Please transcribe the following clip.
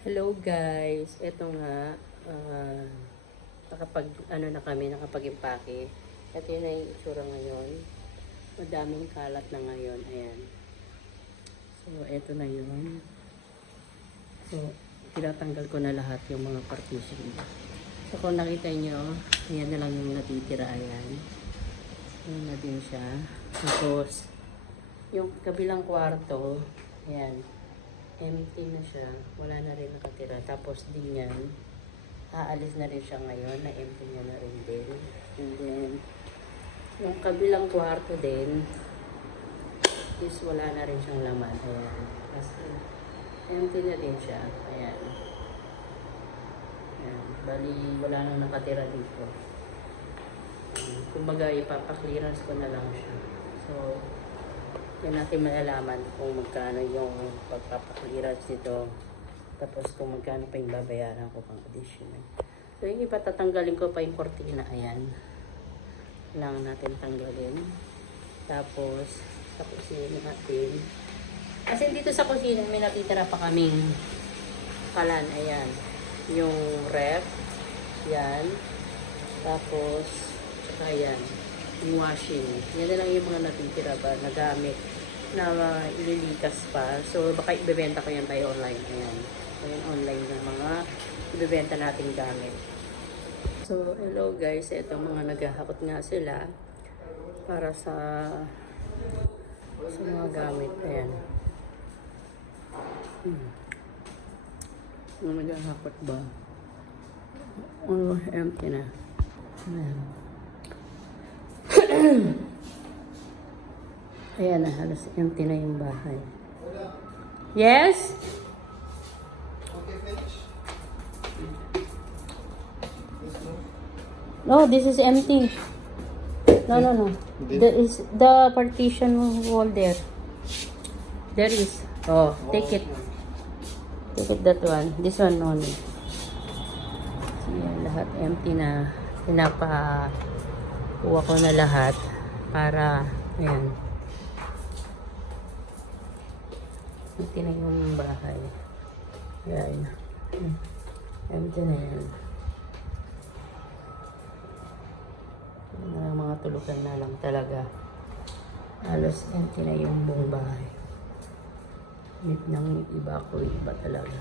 Hello guys, eto nga nakapag-impake. Ito yun na yung itsura ngayon. Madaming kalat na ngayon. Ayan. So, eto na yun. So, tinatanggal ko na lahat yung mga partition. So, kung nakita nyo, ayan na lang yung natitira. Ayan. Ayan na din siya. Tapos, yung kabilang kwarto, ayan. Empty na siya. Wala na rin nakatira. Tapos din yan, aalis na rin siya ngayon. Na-empty niya na rin din. And then, yung kabilang kwarto din, is wala na rin siyang laman. Ayan. Kasi, empty na din siya. Ayan. Ayan. Bali, wala nang nakatira dito. Kumbaga, ipapaklearance ko na lang siya. So, yan natin malalaman kung magkano yung pagpapaklearance nito. Tapos kung magkano pa yung babayaran ko pang additional. So yung iba tatanggalin ko pa yung cortina. Ayan. Kailangan natin tanggalin. Tapos sa kusina natin. Kasi dito sa kusina may natitira pa kaming kalan. Ayan. Yung ref. Yan. Tapos saka yan. Yung washing. Yan na lang yung mga natitira ba nagamit na ililikas pa. So, baka ibebenta ko yan tayo online. Ayan. Ayan, online yung mga ibebenta nating gamit. So, hello guys. Ito mga naghahakot nga sila para sa mga gamit. Ayan. Mga naghahakot ba? Oh, empty na. Ayan. Ayan na, halos empty na yung bahay. Yes? Okay, finish. No, this is empty. No. There is the partition wall there. There is. Oh, take it. Take it that one. This one only. So, yan, lahat empty na. Kuha ko na lahat para, ayan. Empty na yung bahay. Ayan. Empty na yan. Mga tulugan na lang talaga. Halos empty na yung buong bahay. Nang iba ko, iba talaga.